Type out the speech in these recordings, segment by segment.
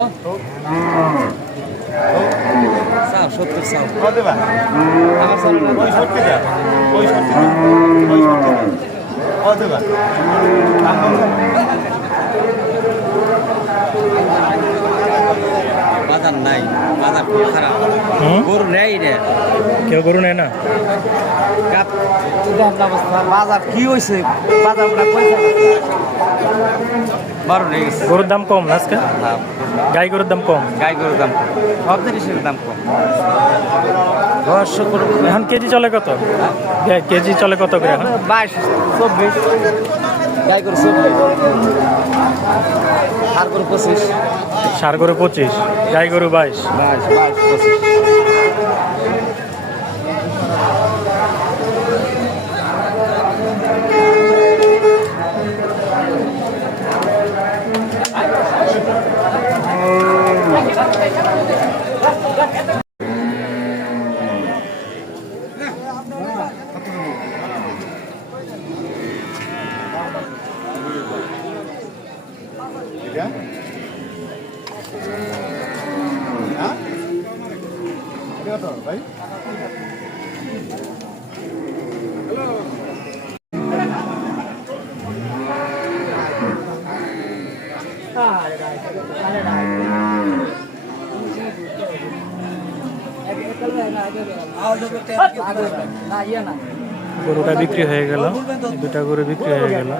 সত্তর আমার বাজার নাই বাজার খুব খারাপ হুম? গরু নেই রে কেউ গরু নেয় না? বাজার কি হয়েছে বাজার বারো গরুর দাম কম না আজকে? গাই গরুর দাম কম। গাই গরুর দাম কম। সব জিনিসের দাম কম। এখন কেজি চলে কত? কেজি চলে কত করে এখন? বাইশ। চব্বিশ। গাই গরু চব্বিশ। সার গরু পঁচিশ। সার গরু পঁচিশ গাই গরু বাইশ। বাইশ বাইশ পঁচিশ। এটা হ্যাঁ এটা কত ভাই গরুটা বিক্রি হয়ে গেল। দুটা গরু বিক্রি হয়ে গেল।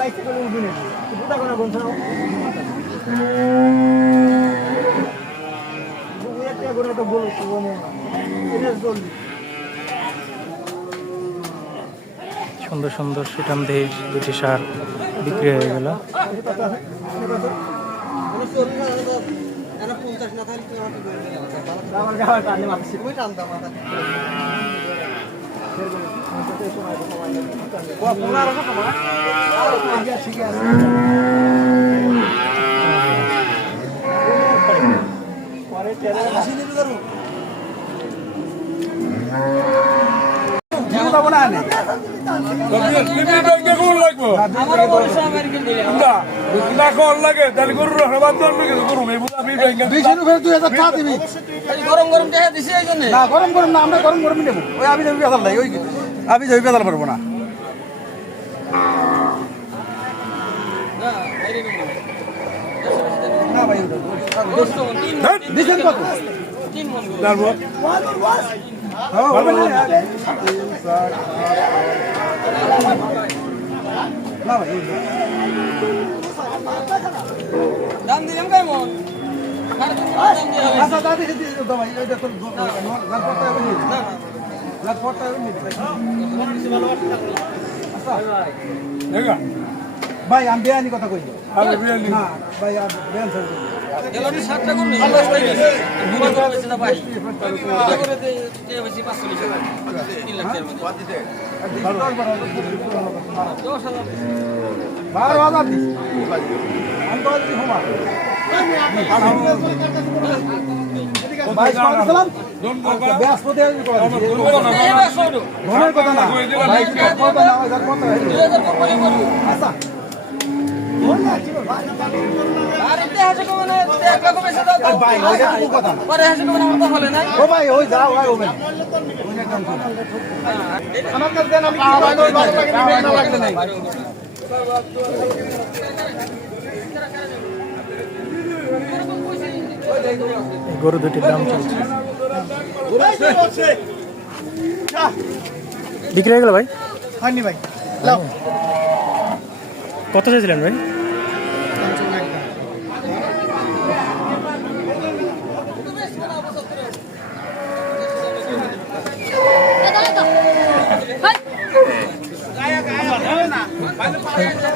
বাইক করে উঠি না দুটা করে কোন ছাড়াও একটা করে তো বলো তো বলো না এটা জলদি সুন্দর সুন্দর সুঠাম দেশ দুটি সার বিক্রি হয়ে গেল আমার গাওয়ার টানে মাথা শিখবই টানতাম মাথা ঠিক আছে গরম গরম দেখা দিছে এই জন্য। না গরম গরম না আমরা গরম গরমই নেব। ওই আমি যাবি বেতাল নাই ওই আমি যাবি বেতাল পারব না। না ভাই ওটা দিছেন কত। দাম দিলাম কেমন দাম আচ্ছা দাদি ভাই ওইটা তো নি। ভাই আমি বেয়ানি কথা কই ভাই আমি বেয়ান স্যার এগুলো সাতটা করুন পাঁচটা গেছে দুটো করে বেশি না বাইশ দুটো করে দিয়ে বেশি পাঁচশো লিটার তিন লাখ টাকার মধ্যে দশ হাজার বারো হাজার দিস আমি তো ঘরের কথা না। আচ্ছা। আমার গরু দুটির দাম চলছে। বিক্রি হয়ে গেল ভাই? হয়নি ভাই। কত চাইছিলেন ভাই? গরুর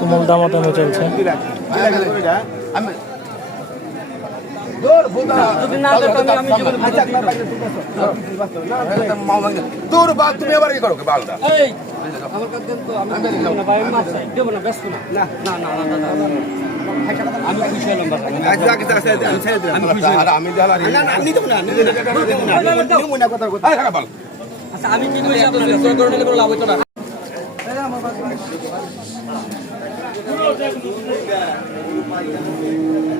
তুমুল দামাদামি চলছে যদি না দেয় তাহলে আমি জীবনে তোর বাদ তুমি এবার কি করো বাল আমি কি করি নিলে লাভ হইতো না হয়ে গেছে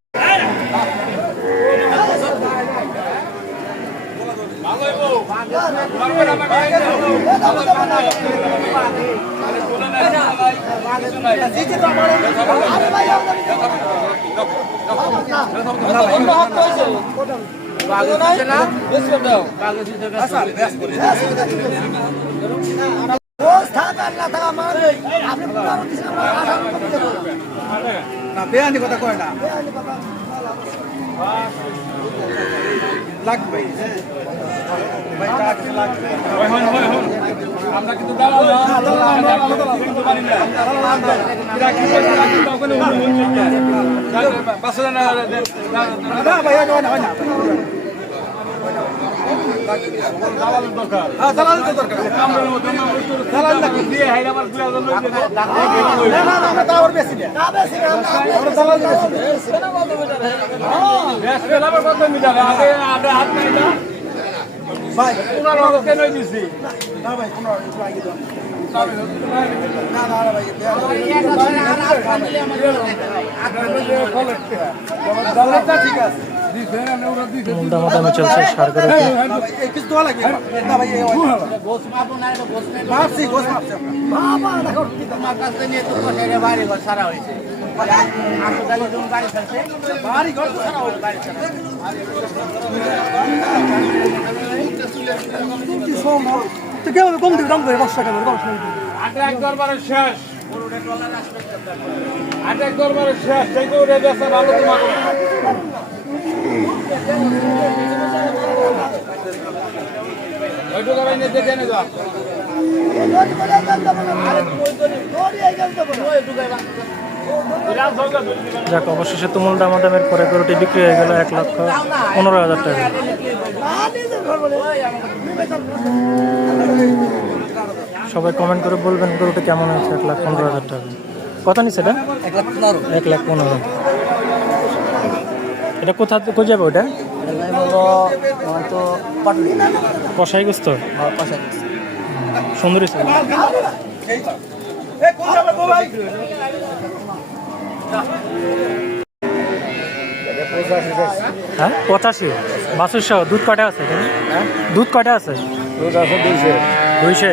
না বেয়ানি কথা কয় না। লাগবে হ্যাঁ। আমরা কিন্তু দালাল না আমরা আমরা ভাই ওনার লোক কেন দিছি না ভাই কোনো আগে দাও। না না ভাই বেয়ানি। দালালিটা ঠিক আছে দামাদামি চলছে সার করে না, ভাই, এই কিছু দেওয়া লাগবে না ভাই এই না। মাপছি গোস মাপছি আমরা। বাড়ি ঘর তো সারা হয়েছে। তো কেউ কম দিবে দাম করে করে পাঁচশো টাকা এক দরবারের শেষ। আটে এক দরবারের শেষ সেই বেসা ভালো তোমার ওই টাকা বাইনে দেখে নে যা যাক অবশেষে তুমুল দামাদামের পরে গরুটি বিক্রি হয়ে গেল এক লক্ষ পনেরো হাজার টাকা। সবাই কমেন্ট করে বলবেন গরুটি কেমন হয়েছে এক লাখ পনেরো হাজার টাকা। কত নিচ্ছে এটা? এক লাখ পনেরো। এক লাখ পনেরো। এটা কোথা কোথায় যাবে ওটা পাটুলি কষাই গোস্ত। সুন্দরী ছিল এই কোন যাবে গো ভাই হ্যাঁ পঁচাশি বাষট্টি দুধ কটা আছে? দুধ কটা আছে দুইশো।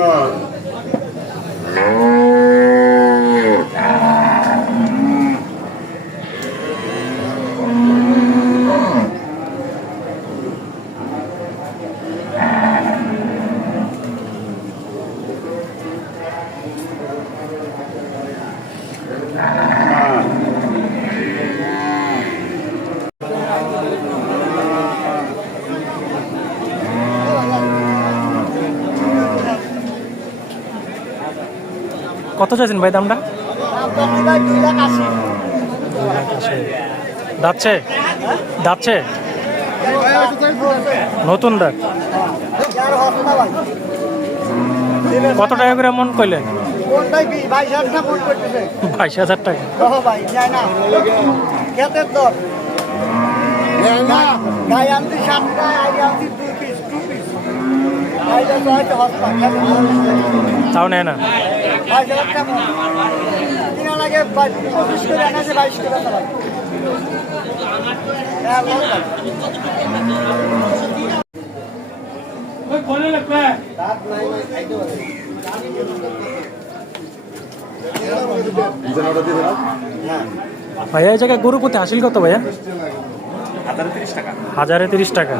on. কত চাইছেন ভাই দামটা? যাচ্ছে যাচ্ছে নতুন দাঁত। কত টাকা করে মন কইলেন? বাইশ হাজার টাকা। তাও নেয় না? লাগে পঁচিশ করে আনাছে বাইশ করে ভাইয়া এই জায়গায় গরু প্রতি হাসিল কত ভাইয়া? হাজারে তিরিশ টাকা। হাজারে তিরিশ টাকা।